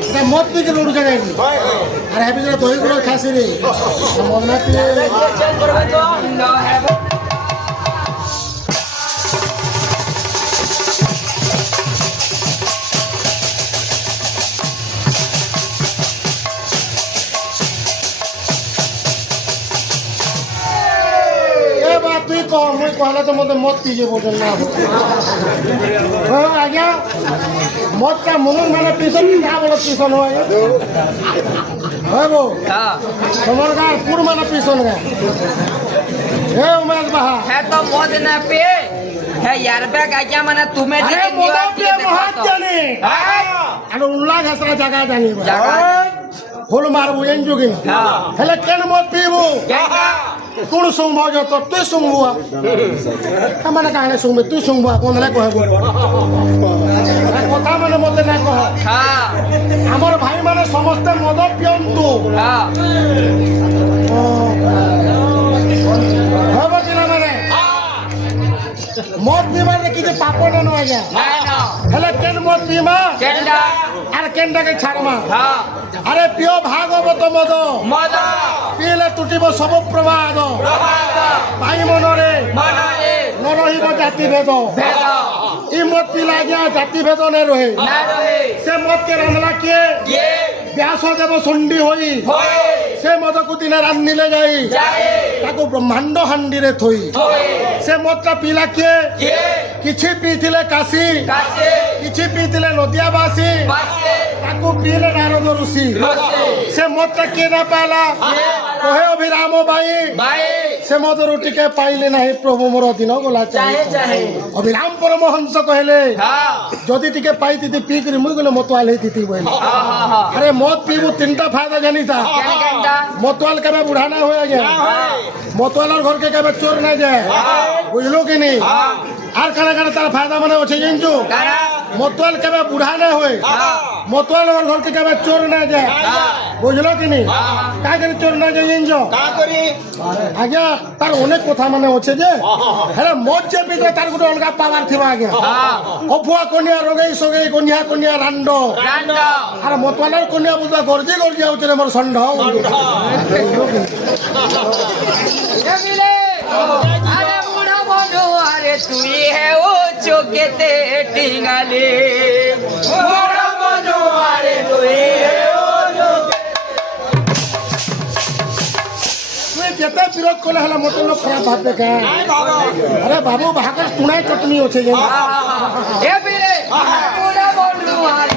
এটা মদ থেকে লড়ু জায়গায় আর হ্যাপি করে দই গুলো খাসি রে মদ না পিয়ে তুই কহ মুই কহলে তো মধ্যে মদ পিজে বোঝেন না আজ্ঞা মদটা মনুর মানে পিছন যা বলো পিছন হয় বো তোমার গাঁ পুর মানে পিছন গা হে উমেশ বাহা হ্যাঁ তো মদ না পে হ্যাঁ ইয়ার ব্যাগ আজ্ঞা মানে তুমি আরে মদ পিয়ে মহাত জানি আর উল্লা ঘাসরা জায়গা জানি ফুল মারবু এন যোগিন হেলে কেন মদ পিবু কোন শুংব যত তুই শুংবু মানে কাহিনী শুংবে তুই শুংবু কোন কহব কথা মানে মতে না কহ আমার ভাই মানে সমস্তে মদ পিয়ন্তু হব কিনা মানে মদ পিবার কিছু পাপ না নয় হেলে কেন মদ পিমা আর কেনটাকে ছাড়মা আরে পিও ভাগবত মদ পিলে তুটিব সব প্রবাদ ভাই মনরে নরহিব জাতি ভেদ ই মদ পিলা গিয়া জাতি ভেদ নে রহে সে মদ কে রান্না কিয়ে ব্যাস দেব সন্ডি হই সে মদকু দিনে রান্ধিলে যাই তাকে ব্রহ্মাণ্ড হান্ডিরে থই সে মদটা পিলা কিয়ে কিছু পিইলে কাশি কিছু পিইলে নদিয়াবাসী তাকে পিলে নারদ ঋষি সে মদটা কিয়ে না পাইলা কহে অভিরাম ভাই সে মদর টিকে পাইলে নাই প্রভু মোর দিন গলা চাই অভিরাম পরমহংস কহিলে যদি টিকে পাইতি পিকরি মুই গলে মতোয়াল হইতি বলে আরে মদ পিবু তিনটা ফায়দা জানি তা মতোয়াল কেবে বুढ़ा না হয়ে যায় মতোয়ালার ঘরকে কেবে চোর না যায় বুঝলো কি নি আর কানা কানা তার ফায়দা মানে আছে জানছো মতোয়াল কেবে বুढ़ा না হয় মতোয়ালার ঘরকে কেবে চোর না যায় বুঝলো কি নি কাই করে চোর না যায় জানছো আজ্ঞা তার অনেক কথা মানে আছে যে হ্যাঁ মদ যে পিতে তার গোটে অলগা পাওয়ার থিবা আজ্ঞা অফুয়া কনিয়া রগেই সগেই কনিয়া কনিয়া রান্ড আর মতোয়ালার কনিয়া বুঝা গর্জি গর্জি আউছে রে মোর ষণ্ড আরে বুড়া বন্ধু আরে তুই হে ও চোখেতে টিঙালে বুড়া বন্ধু আরে তুই হে ও যেতে বিরোধ করলে হলে মতো লোক খারাপ ভাববে কে আরে বাবু ভাগের টুনায় চটনি আছে যে বুড়া বন্ধু আরে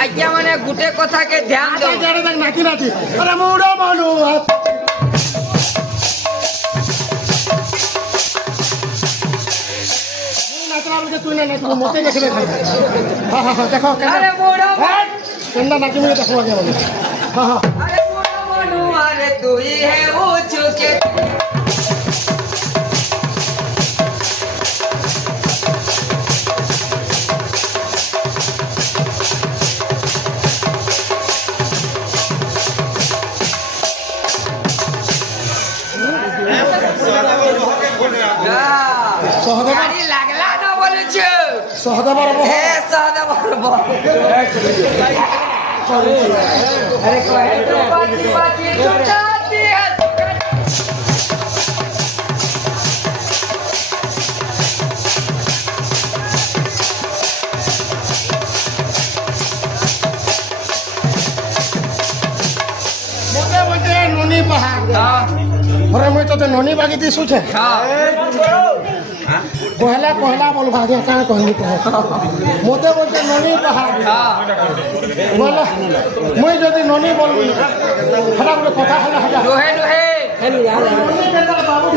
আজ্ঞা মানে গুটে কথাকে ধ্যান দাও নাকি নাকি আরে মুড়ো মানু তুই না নাকি মতে দেখে হ্যাঁ হ্যাঁ দেখো আরে বুড়া কেন্দ্র নাকি মুড়ে দেখো আগে বলে হ্যাঁ হ্যাঁ আরে বুড়া মানু আরে তুই হে ও চোখে লাগলা না বলেছে সহদেবর আরে কহে তো বাতি বাতি চটাতি মতে বলতে ননি পাহাড় ঘরে মই তোতে ননি বাগি দিছুছে কহলা কহলা বল ভাগে কাঁ কহলি কহ মতে বলতে ননি পাহাড় বলে মই যদি ননি বল হলা বলে কথা হলা হলা লোহে লোহে বাবু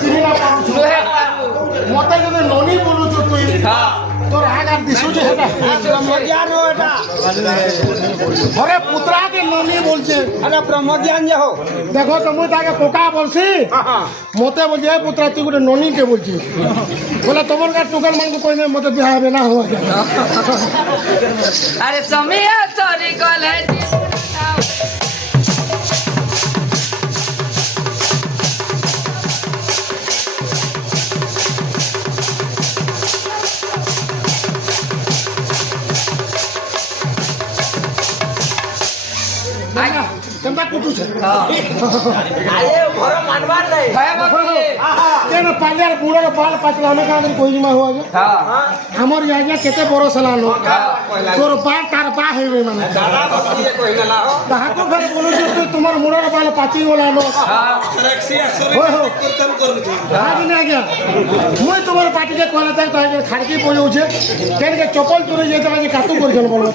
চিনি না লোহে মতে যদি ননি বলুছ তুই তোর আগার দিশুছে সেটা ব্রহ্মজ্ঞান এটা ঘরে পুত্রাকে ননি বলছে আরে ব্রহ্মজ্ঞান যে হোক দেখো তুমি তাকে পোকা বলছি মতে বলছে হে পুত্রা তুই গোটে ননিকে বলছি বলে তোমার কাছে টুকার মানুষ কইনে মতে বিয়া হবে না হওয়া আরে সমিয়া সরি কলে কেমন কুটুছে আরে ঘর মানবার নাই ভয় ভক্তি কেন পালিয়ার বুড়োর বাল পাতলা আমি কাজ কইমা হওয়া যে আমার আজ্ঞা কেতে বরস হেলানো তোর পা তার পা হইবে মানে দাদা বসি কইলা হো তাহাকে ফের বলুছি তুই তোমার মুড়ের বাল পাচি গলানো হয় হো ভাবিনি আজ্ঞা মুই তোমার পাটিকে কইলে তাই তাই খাড়কি পড়ে কেনকে চপল চুরি যেতে আজ কাতু করেছেন বলবো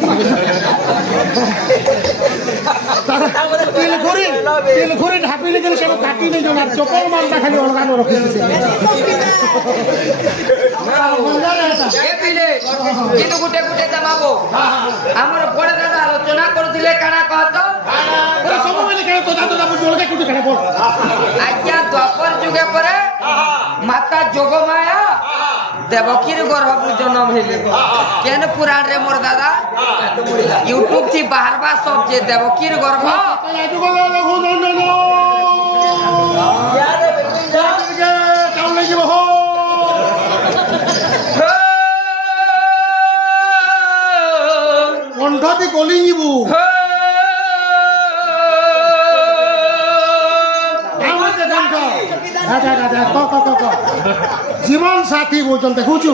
তেল ঘুরি ঢাপিলে গেলে কেন কাটি নেই আর চপল মালটা খালি অলগানো রখে দিছে কিন্তু গুটে গুটে জামাবো আমার বড় দাদা আলোচনা করছিলে কারা কহতো ସବୁବେଳେ କେন তোদা তোদা বুঝ অলগা কিন্তু কেন বল আজ্ঞা দ্বাপর যুগে পরে মাতা যোগমায়া দেবকীর গর্ভে জন্ম হইলে কেন পুরাণ রে মোর দাদা ইউটিউব থি বাহারবা সব যে দেবকীর গর্ভ আজু গলা লগু ন ন কাউ লাগিব হো কণ্ঠতি কলি নিবু জীবন সাথী বলছেন দেখুছু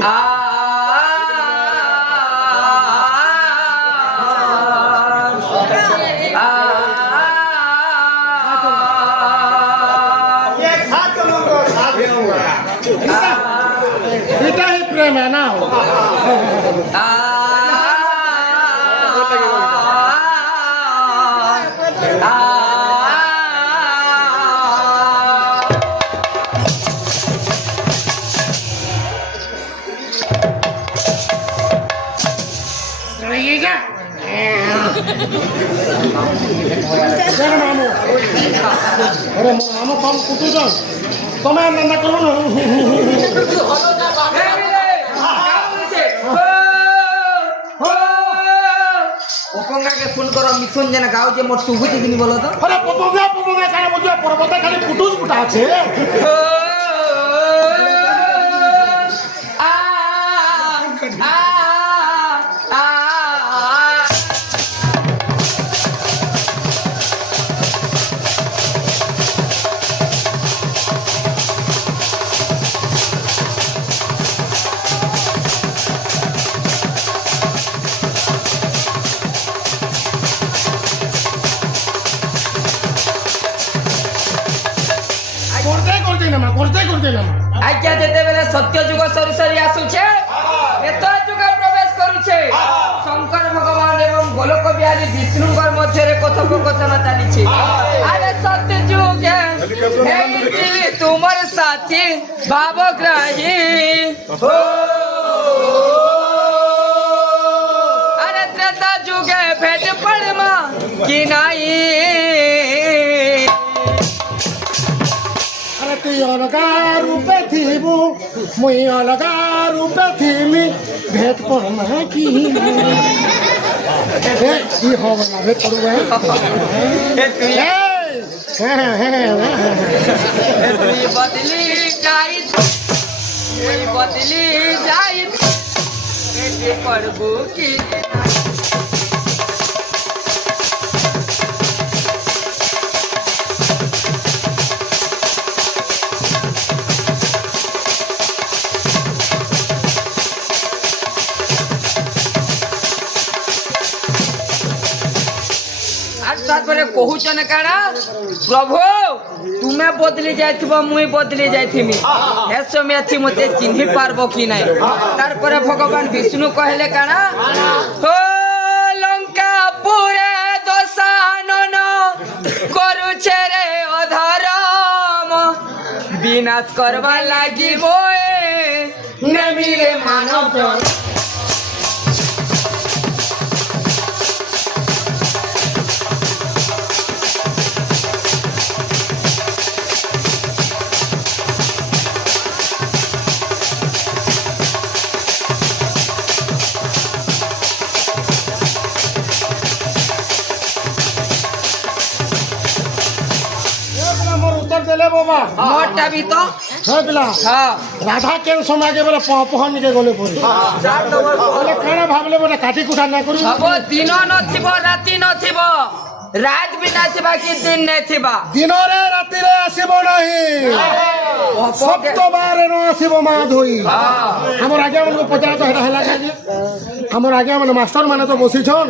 এটা হি প্রেম না মামু আরে মামু কম কুটুছ তুমি রান্না করো না অপঙ্গাকে ফোন করো মিথুন যেন গাও যে মোট শুভুছি কিনি বলো তো আরে পপঙ্গা পপঙ্গা কানে বুঝা পর্বতে খালি কুটুস কুটা আছে আজ্ঞা যেতেবেলে সত্য যুগ সরি সরি আসুছে এত যুগ প্রবেশ করুছে শঙ্কর ভগবান এবং গোলক বিহারী বিষ্ণুঙ্কর মধ্যে কথোপকথন চালিছে আরে সত্য যুগে হেইছিলি তোমার সাথী ভাবগ্রাহী আরে ত্রেতা যুগে ভেট পড়মা কি নাই তুই অলগা রূপে থিবু মুই অলগা রূপে থিমি ভেট পড়মা কি কি হবে না ভেট পড়বে তুই বদলি যাই তুই বদলি যাই ভেট পড়বু কি তারপরে কহুছন কাଣା প্রভু তুমি বদলি যাইথিব মুই বদলি যাইথিমি এ সময় থি মতে চিহ্নি পারব কি নাই তারপরে ভগবান বিষ্ণু কহিলে কাଣା ও লঙ্কা পুরে দশানন করুছে রে অধরম বিনাশ করবা লাগিব নেমিরে মানব জন মোর উত্তর দেলে বাবা মোরটা বি তো হ্যাঁ পিলা হ্যাঁ রাধা কেন সমাজে বলে পহনিকে গলে পড়ি বলে কাଣା ভাবলে বলে কাটি কুটা না করি হব দিন নথিব রাতি নথিব রাত বি নাথিবা কি দিন নেথিবা দিনরে রাতিরে আসিব নাহি সপ্তবারে ন আসিব মা ধুই আমার আগে আমাকে পচারা তো হেটা হেলা কাজে আমার আগে মানে মাস্টার মানে তো বসিছন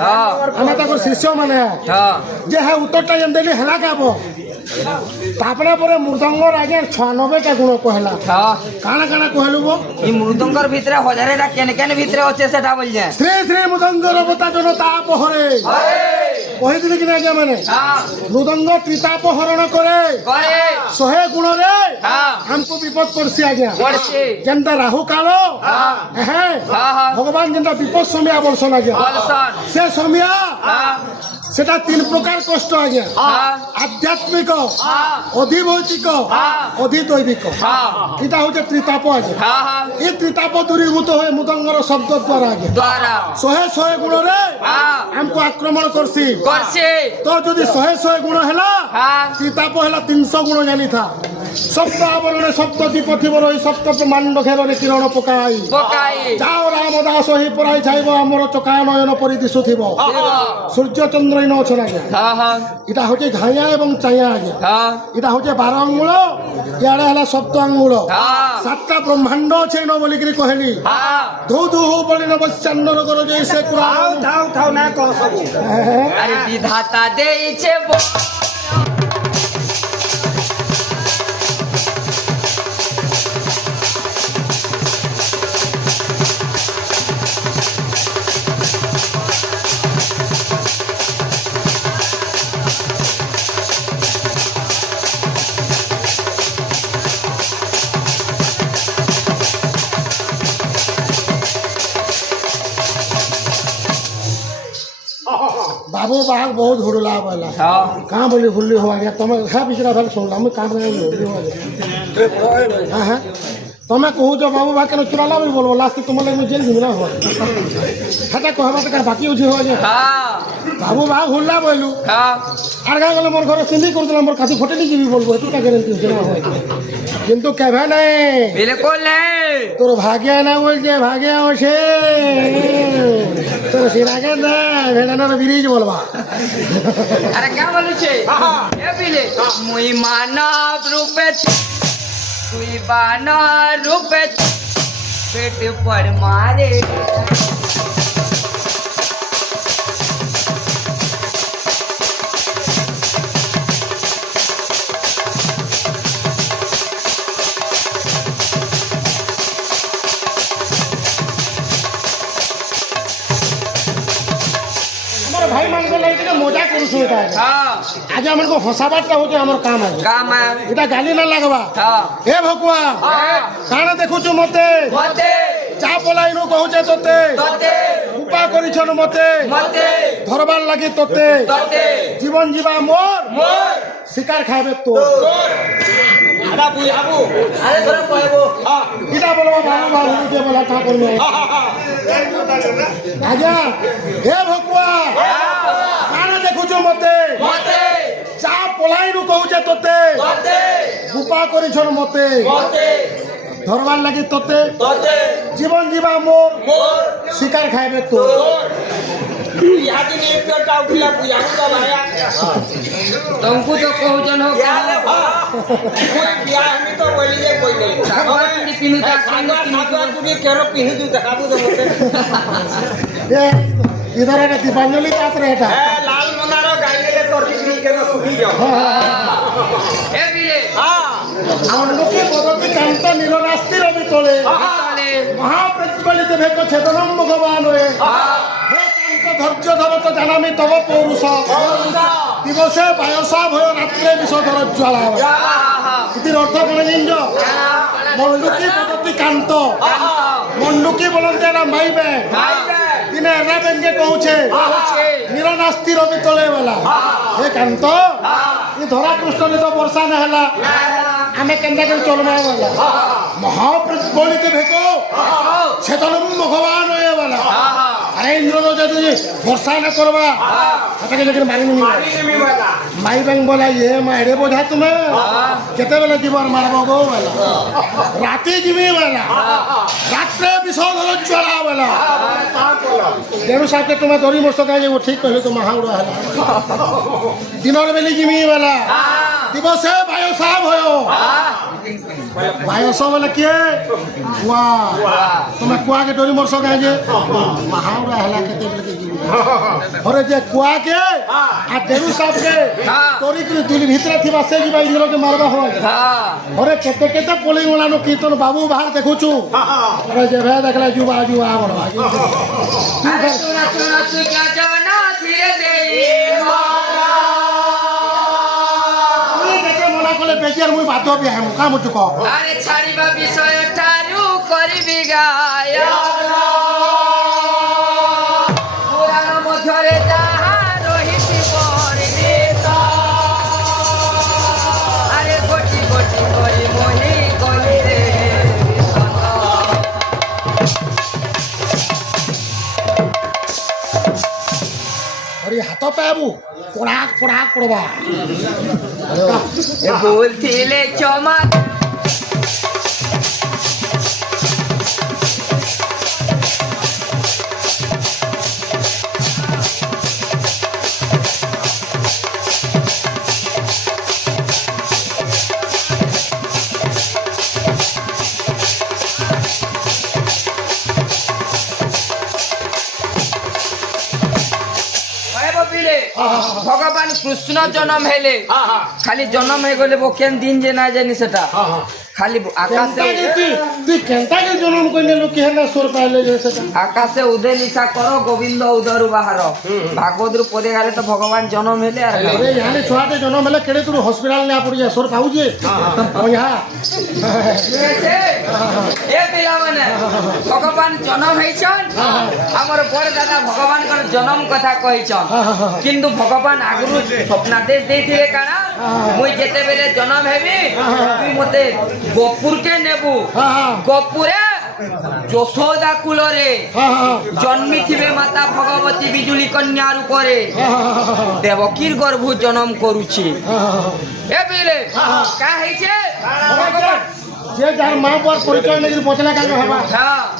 আমি তাকে শিষ্য মানে হ্যাঁ যে হ্যাঁ উত্তরটা যেন দেলি হেলা কাব তারপরে পরে মৃদঙ্গর আগে 96টা গুণ কহলা হ্যাঁ কাଣା কাଣା কহলু গো এই মৃদঙ্গর ভিতরে হজারেটা কেন কেন ভিতরে আছে সেটা বলছে শ্রী শ্রী মৃদঙ্গর অবতার তাপহরে কহিদিলি কিনা আগে মানে হ্যাঁ মৃদঙ্গ ত্রিতাপহরণ করে করে 100 গুণরে হ্যাঁ हमको विपद करसी आज्ञा করছে जेनता राहु कालो হ্যাঁ हैं হ্যাঁ হ্যাঁ भगवान जेनता विपद समय आवर्षण आज्ञा বলসন से समय হ্যাঁ সেটা 3 প্রকার কষ্ট আজ্ঞা হ্যাঁ আধ্যাত্মিক হ্যাঁ অধিভৌতিক হ্যাঁ। অধিদৈবিক হ্যাঁ এটা হচ্ছে ত্রিতাপ আজ্ঞা হ্যাঁ হ্যাঁ এই ত্রিতাপ দূরীভূত হয়ে মৃদঙ্গর শব্দ দ্বারা আজ্ঞা দ্বারা 100 গুণরে হ্যাঁ हमको आक्रमण करसी করছে तो যদি 100 গুণ হেলা হ্যাঁ ত্রিতাপ হেলা 300 গুণ জানি থা সপ্ত আবরণে সপ্ততি পথিবর ওই সপ্ত ব্রহ্মাণ্ড ঘেররে কিরণ পকাই পকাই যাও রাম দাস হি পরাই যাইব আমার চকায় নয়ন পরি দিশুথিব সূর্য চন্দ্র ইন অছন আজ্ঞা হ্যাঁ হ্যাঁ এটা হচ্ছে ঝাইয়া এবং চাইয়া আজ্ঞা হ্যাঁ এটা হচ্ছে 12 আঙ্গুল ইয়াড়ে হেলা সপ্ত আঙ্গুল হ্যাঁ 7টা ব্রহ্মাণ্ড আছে ন বলিকি কহেলি হ্যাঁ ধৌ ধৌ বলি নবশ্চান্দন কর যে সে কুরান ଥାଉ ଥାଉ ନା କହ ସବୁ আরে বিধাতা দেইছে बाबू बाग बहुत हुड़ला वाला হ্যাঁ कहाँ बोली हुल्ली हो गया तुम है पिछड़ा भल सुन हम काम में हुल्ली हो गया हाँ हाँ तुम्हें कहूँ जो बाबू बाग के चुराला भी बोलो लास्ट तुम लोग जेल भी ना हो हटा कहबा तो बाकी उठी हो गया হ্যাঁ बाबू बाग हुल्ला बोलू হ্যাঁ আর গা গেলে মোর ঘরে সিন্ধি করছিল মোর কাছে ফটেনি কি বলবো এতটা গ্যারেন্টি হচ্ছে না হয় কিন্তু কেভে নাই বিলকুল নেই তোর ভাগ্য না বলছে ভাগ্য আছে তোর সিরাগে না ভেড়ানোর ব্রিজ বলবা আরে কে বলছে এ বিলে মুই মানব রূপে তুই বানর রূপে পেট পর মারে আমার ভাই মানুষ লাগে মজা করুছ এটা হ্যাঁ আজ আমার হসাবারটা হচ্ছে আমার কাম আছে কাম এটা গালি না লাগবা হ্যাঁ এ ভকুয়া হ্যাঁ কাଣା দেখুছু মতে মতে চা পলাইনু কহুছে তোতে তোতে উপা করিছন মতে মতে ধরবার লাগি তোতে তোতে জীবন জীবা মোর মোর শিকার খাবে তো ଆଟା ବୁଝାବୁ আরে তোরা কইবো এটা বলবো বাবু বাবু দিয়ে বলা ঠাকুর মে আজ্ঞা হে ভকুয়া কাଣା দেখুছু মতে মতে চা পলাইনু কহুছে তোতে তোতে উপা করিছন মতে মতে ধরবার লাগি তোতে তোতে জীবন জীবা মোর মোর শিকার খাইবে তো ଇହାଦି ନି ପେଟା ଉଠିଲା ବୁଝାବୁ ତ ଭାୟା तुमको तो कहजन हो क्या ବିହା ହେମି ତ ବୋଇଲି ଯେ କଇ ନେଇ ସାଗୁଆ ଚୁଡ଼ି ପିନ୍ଧୁତା, ସାଗୁଆ ଚୁଡ଼ି କେର ପିନ୍ଧୁ ଦେखाବୁ ତ ମତେ ए इधर है दीपांजलि जात रहे था ଏ ଲାଲ ମନ୍ଦାର ଗାଇଲେ ତୋର ବିକ୍ରି କେନ ଶୁଖି ଯାଅ ए बिले ହଁ हम लोग के पदति कांत निरनास्ति रवि तोले चले महाप्रतिफलित भेक छेदनम भगवान हे हे कांत धैर्य धर तो জানামি তব পৌরুষ দিবসে বায়সা ভয় রাত্রে বিষধর জ্বালা आहा ইতির অর্থ কোন জিনিস মন্ডুকি পদতি কান্ত कांत ମଣ୍ଡୁକି ବୋଲନ୍ତି ଏରା ମାଇ ବ୍ୟାଙ୍ଗ ଦିନେ ଏରା ବ୍ୟାଙ୍କେ କହୁଛେ ନିରନାସ୍ତି ରବି ତଳେ ଗଲା ଏ କାନ୍ତ ଏ ଧରା ପୃଷ୍ଠରେ ତ ବର୍ଷା ନା ହେଲା ଆମେ କେନ୍ତା କରି ଚଲମା ଗଲା ମହାପ୍ରବଳିତ ଭେକ ସେତନ ଭଗବାନ ହয়ে গলা আরে ইন্দ্র যদি বর্ষা না করবা তাকে যদি মারি নিমি মাই ব্যাংক বলা ইয়ে মাইরে বোঝা তুমি কেতেবেলে জীবন মারব গো বলা রাতে জিমি বলা রাত্রে বিসর্জন চলা বলা দেড় সাথে তোমার দরি মস্ত গায়ে ঠিক কহিলে তো মাহাউড়া হলা দিনের বেলি জিমি বলা দিবসে বায়সা ভয় বায়স বলে কে কুয়া তুমি কুয়াকে ডরি মরছ গায়ে যে মাহাউড়া হলা কেতেবেলে জিমি হরে যে কুয়াকে আর দেড়ু সাপকে তরি করে দুলি ভিতরে থিবা সে যিবা ইন্দ্রকে মারবা হয় হরে কেতে কেতে পলি গলানো কীর্তন বাবু বাহার দেখুছু হরে যে ভে দেখলে যুবা যুবা বড় মনা কলে বেজিয়ার মুই বাধ্য বিয়া হেমু কাম চুক আরে ছাড়িবা বিষয় ঠারু করিবি গায়া পুরাণ মধ্যরে যাহা রহিছি পরিণীত আরে গোটি গোটি করি মহি গলি রে হরে হাত পাবু পড়াক পড়াক পড়বা বলছিলে চমক ভগবান কৃষ্ণ জন্ম হেলে খালি জন্ম হয়ে গেলে কেন দিন যে না জানি সেটা খালি আকাশে তুই কেনতাকে জন্ম কইনে লোক হেনা সোর পাইলে যে সেটা আকাশে উদয় নিশা করো গোবিন্দ উদরু বাহার ভাগবতরু পদে গেলে তো ভগবান জন্ম হেলে আর আরে ইয়ানে ছোয়াতে জন্ম হেলে কেড়ে তুই হসপিটাল নে পড়ি সোর পাউছে ওয়া এ পিলা মানে ভগবান জন্ম হইছন আমার বড় দাদা ভগবানଙ୍କର জন্ম কথা কইছন কিন্তু ভগবান আগুরু স্বপ্নাদেশ ଦେଇଥିଲେ কানা মুই যেতেবেলে জন্ম হেবি তুই মতে গোপুরকে নেবু গোপুরে যশোদা কুলরে জন্মিথিবে মাতা ভগবতী বিজুলি কন্যা রূপরে দেবকীর গর্ভ জন্ম করুছি এ বিলে কা হইছে ভগবান যে যার মা বাবার পরিচয় নেই পচলা কাকে হবা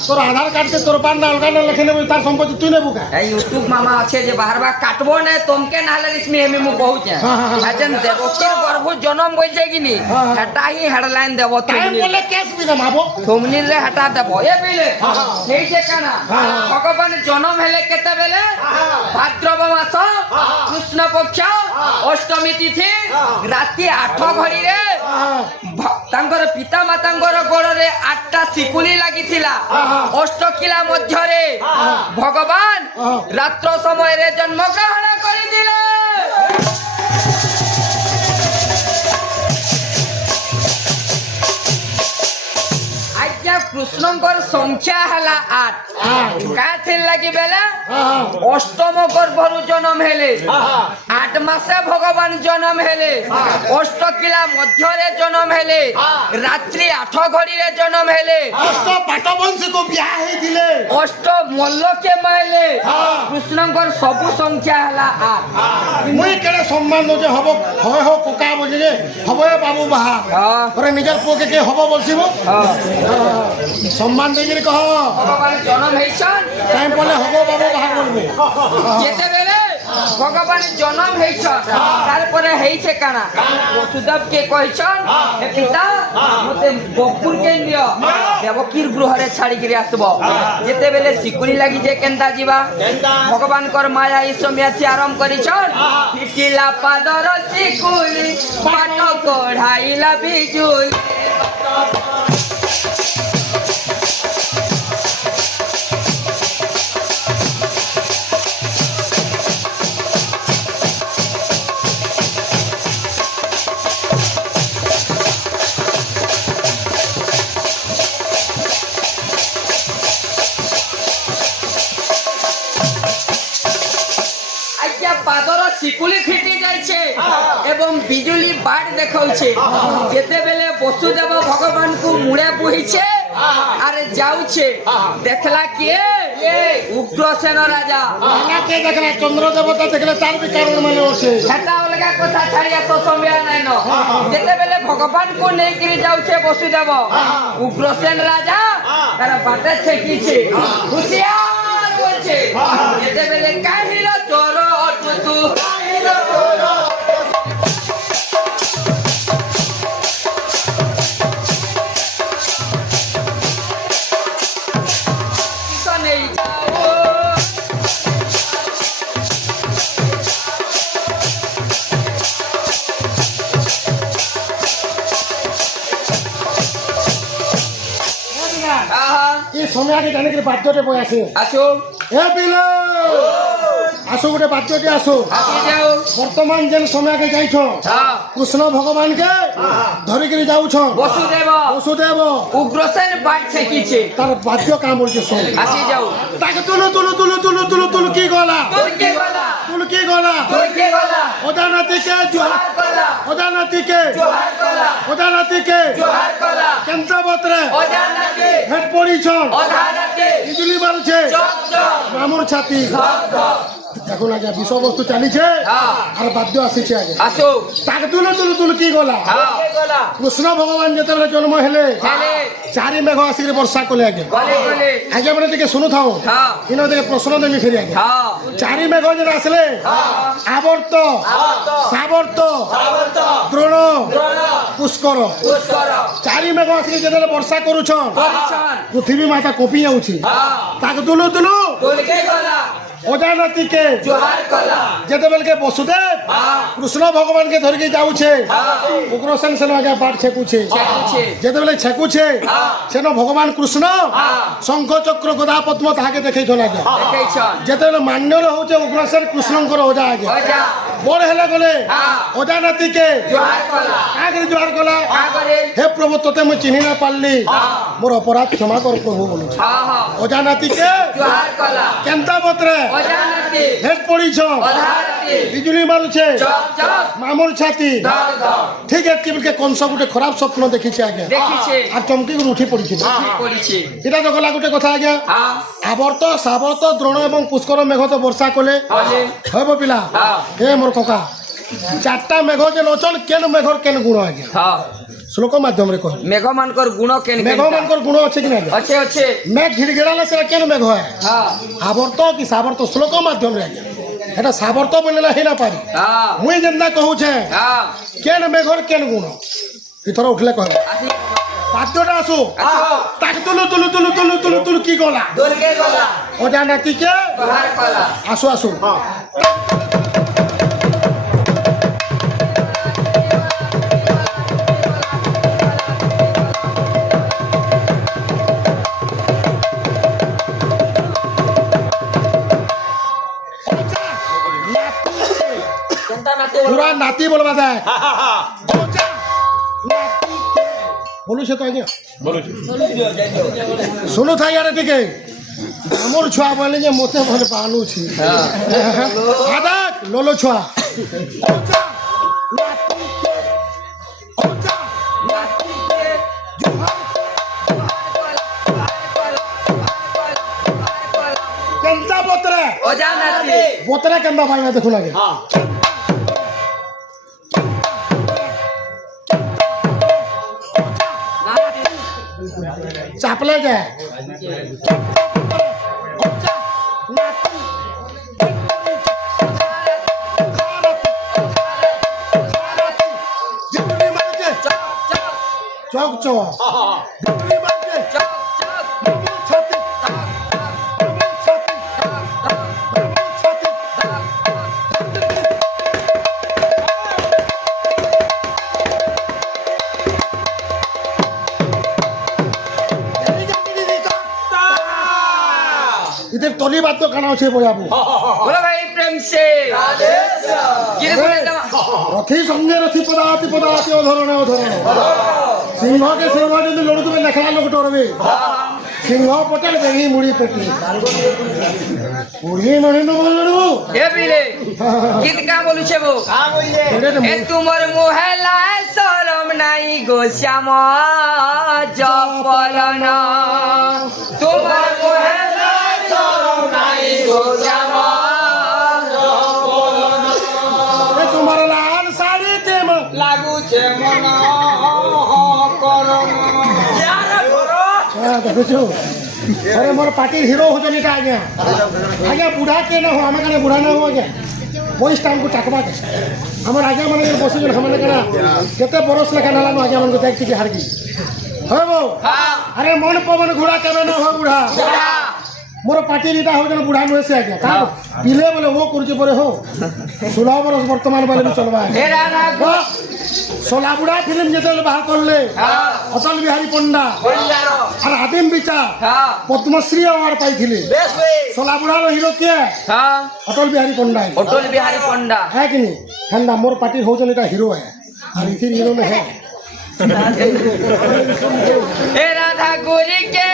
তোর আধার কার্ড তে তোর পান না অলগা না লিখে নেব তার সম্পত্তি তুই নেবু কা এই ইউটিউব মামা আছে যে বাহারবা কাটবো না তোমকে নালে ইসমি হেমি মু কহুছে আজন দেবকীর গর্ভ জন্ম বইছে কিনি হেটা হি হেডলাইন দেব টাইম তুমি বলে কেস বিনা মাবো তুমনি রে হেটা দেব এ বিলে সেই যে কানা ভগবান জন্ম হেলে কেতে বেলে ভাদ্রব মাস কৃষ্ণ পক্ষ অষ্টমী তিথি রাতি 8 ঘড়ি রে তাঙ্কর পিতা মাতাঙ্কর গোড়রে 8টা শিকুলি লাগিছিলা অষ্টকিলা মধ্যরে ভগবান রাত্র সময়ে জন্মগ্রহণ করিদিলে আজ্ঞা কৃষ্ণঙ্কর সংখ্যা হেলা 8 কাথির লাগি বেলা অষ্টম গর্ভরু জন্ম হেলে 8 মাসে ভগবান জন্ম হেলে অষ্টকিলা মধ্যরে জন্ম হেলে রাত্রি 8 ঘড়িরে জন্ম হেলে অষ্ট পাটবংশী কো বিয়া হেই দিলে অষ্ট মল্লকে মাইলে কৃষ্ণঙ্কর সবু সংখ্যা হেলা 8 মুই কেড়ে সম্মান যে হব হয় হোক কোকা বলি রে হবে বাবু বাহা পরে নিজের পোকে কে হব বলছিব সম্মান দেগিরি কহ ভগবান জন্ম হইছন টাইম পলে হব বাবু বাহা বলবি যেতে বেলে ভগবান জন্ম হইছন তারপরে হইছে কানা বসুদেব কে কইছন হে পিতা মতে গোপুর কে দিও দেবকীর গৃহরে ছাড়ি গিরি আসব যেতে বেলে শিকুলি লাগি যে কেনতা জিবা ভগবান কর মায়া ইসময়াছি আরম্ভ করিছন ফিটিলা পাদর শিকুলি পাট কঢ়াইলা বিজুলি ଏବଂ ବିଜୁଳି ବାଡ ଦେଖାଉଛେ ଯେତେବେଳେ ବସୁଦେବ ଭଗବାନଙ୍କୁ ମୁଳେ ବୁହିଛେ ଆରେ ଯାଉଛେ ଦେଖିଲା କିଏ ଉଗ୍ରସେନ ରାଜା কে দেখলে চন্দ্র দেবতা দেখলে তার বি কারণ মানে আছে সেটা অলগা কথা ছাড়িয়া তো সময় নাই ন যেতেবেলে ভগবানଙ୍କୁ ନେଇକିରି ଯାଉଛେ ବସୁଦେବ ଉଗ୍ରସେନ ରାଜା ତାର ବାଟେ ଛେକିଛେ ହୁସିଆର ବলছে ଯେତେବେଲେ କାହିଁର ଚୋର ଅଟୁ ତୁ କାହିଁର ଚୋର ନେଇ ଯାओ এই সময় আগে জানি কি বাদ্যতে বই আছে আসো এ পিলো আসো গোটে বাদ্যতে আসো আসি যাও বর্তমান যেন সময় আগে যাইছ হ্যাঁ কৃষ্ণ ভগবানকে ধরিকি যাউছ বসুদেব বসুদেব উগ্রসেন বাট ছেকিছে তার বাদ্য কাম বলছে শোন আসি যাও তাকে তুলু তুলু তুলু তুলু তুলু তুলু কি গলা তোর কে গলা তুলু কি গলা তোর কে গলা ওদানাতিকে জোহার গলা ওদানাতিকে জোহার গলা ওদানাতিকে জোহার গলা কেন্তা বত্রে অজানাতে হেড পড়িছ অধানাতে বিজুলি মারছে চক চক মামুর ছাতি ধক ধক এখন আগে বিষয়বস্তু চালিছে হ্যাঁ। আর বাদ্য আসিছে আগে আসো তাকে তুলু তুলু তুলু কি গলা হ্যাঁ গলা কৃষ্ণ ভগবান যেতবে জন্ম হেলে হেলে চারি মেঘ আসিকি বর্ষা কলে আগে গলে গলে আগে মানে টিকে শুনুথাও হ্যাঁ ইনো দিকে প্রশ্ন দেমি ফেরি আগে হ্যাঁ চারি মেঘ যেটা আসলে আবর্ত সাবর্ত দ্রোণ পুষ্কর পুষ্কর চারি মেঘ আসিকি যেতবে বর্ষা করুছ পরিছন পৃথিবী মাতা কপি যাଉଛି হ্যাঁ তাকে তুলু তুলু তোর কে গলা অজানাতিকে জোহার গলা যেতবেলকে বসুদেব কৃষ্ণ ভগবানকে ধরিকি যাউছে উগ্রসেন সেন আগে বাট ছেকুছে ছেকুছে যেতবেলে ছেকুছে সেন ভগবান কৃষ্ণ শঙ্খ চক্র গদা পদ্ম তাহাকে দেখাইছন আগে দেখাইছন যেতবেলে মান্যর হচ্ছে উগ্রসেন কৃষ্ণঙ্কর অজা আগে অজা বড় হেলে গলে হ্যাঁ। অজানাতিকে জোহার গলা আগে জোহার গলা আগরে হে প্রভু তোতে মুই চিনি না পারলি মোর অপরাধ ক্ষমা কর প্রভু বলুছে হ্যাঁ হ্যাঁ অজানাতিকে জোহার গলা কেন্তা বত্রে অজানাতে হেড পড়িছ অধানাতে বিজুলি মারুছে চক চক মামুর ছাতি ধক ধক ঠিক এতিকে কংস গোটে খারাপ স্বপ্ন দেখিছে আগে দেখিছে আর চমকি উঠি পড়িছিল ঠিক করেছে এটা তো গলা গোটে কথা আগে হ্যাঁ আবর্ত সাবর্ত দ্রোণ এবং পুষ্কর মেঘ তো বর্ষা কলে বলে হইব পিলা হ্যাঁ। হে মোর ককা চারটা মেঘ যে অচল কেন মেঘর কেন গুণ আগে হ্যাঁ শ্লোক মাধ্যমে কহ মেঘ মানকর গুণ কেন মেঘ মানকর গুণ আছে কি না আগে? আছে আছে মেঘ ঘিড়গিড়ালে সেটা কেন মেঘ হয় হ্যাঁ আবর্ত কি সাবর্ত শ্লোক মাধ্যমে আগে এটা সাবর্ত বললে হি না পারি হ্যাঁ মুই যেন্তা কহুছে হ্যাঁ কেন মেঘর কেন গুণ এথর উঠলে কহ আসি বাদ্যটা আসো আসো তাকে তুলু তুলু তুলু তুলু তুলু তুলু কি গলা তোর কে গলা অজানাতিকে জোহার গলা আসো আসো কোনটা নাতে পুরা নাতি বলবা যায় বলুছে তো আগে শুনু থাই আরে দিকে আমার ছুয়া বলে যে মতে ভলে পানুছি আদাক লোলো ছুয়া কেন্তা বতরে অজানাতে বতরে কেন্তা পাই না দেখুন আগে চাপলে যায় চক চক इधर तली बात तो खाना अच्छे बोला बु बोलो भाई प्रेम से किरे बोले जमा रथी संगे रथी पदाति पदाति अधरण अधरण सिंह के सिंह जब लड़ू तुम्हें लेखला लोग डरबे সিংহ পটেল বেহি মুড়ি পেটি মুড়ি মনে বললু এ বিলে গীত কা বলুছে বো এ তোমার মোহেলা শরম নাই গো শ্যাম জপলন তোমার মোহেলা শরম নাই গো শ্যাম তোমার লাল শাড়ি তেম লাগুছে মন করম দেখুଛୁ अरे मोर पार्टी हिरो हो जनी ता आज्ञा आज्ञा बुढ़ा के न हो हमें कने बुढ़ा न हो आज्ञा वही टाइम को टाकबा के हमर आज्ञा माने बसु जन हमने कना केते बरस लेखा नाला न आज्ञा मन को देख के हार गई हो हां अरे मन पवन घोड़ा केबे न हो बुढ़ा मोर पार्टी रीता हो जन बुढ़ा न से आज्ञा का पीले बोले वो कुर्जी परे हो 16 बरस वर्तमान वाले में चलबा हे राणा गो सोला बुढ़ा फिल्म जेते बाहर करले अटल बिहारी पंडा আর আদিম বিচার পদ্মশ্রী अवार्ड পাইছিলে সোলা বুড়ার হিরো কে অটল বিহারী পন্ডা অটল বিহারী পন্ডা है कि नहीं ठंडा मोर पार्टी हो जन एटा हीरो है और इसी हीरो में है हे राधा गोरी के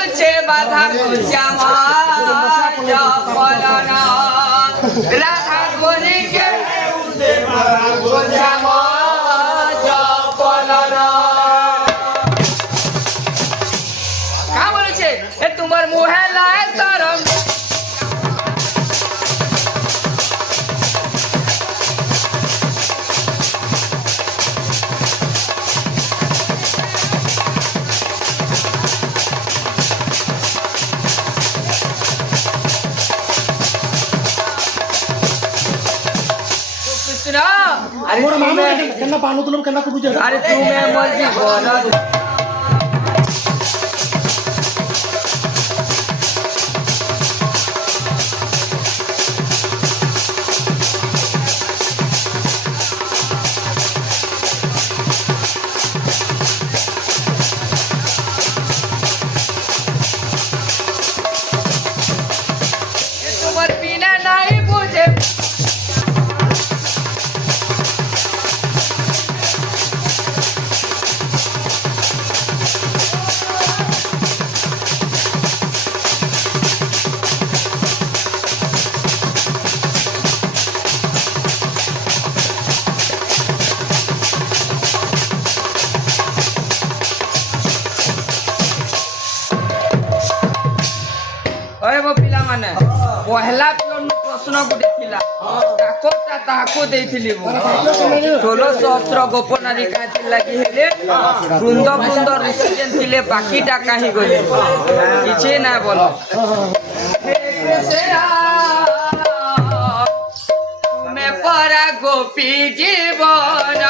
उछे बाधा श्यामा जपलना राधा गोरी के उछे बाधा श्यामा जपलना का बोलछे ए तुम्हार मुहे लाए तरम अरे मोर मामा केना पानु तुलम केना तू बुझे अरे तू मैं मर्जी बोला तुम्हार पीना नहीं बुझे अरे वो पिला माने पहला प्रश्न गुटे थिला ताकोटा ताको देथिली वो 1600 अस्त्र गोपनारी काथि लागि हेले वृंद वृंद ऋषिजन थिले बाकीटा काहे गले किछे ना बोलो हे कृष्णा मैं परा गोपी जीवन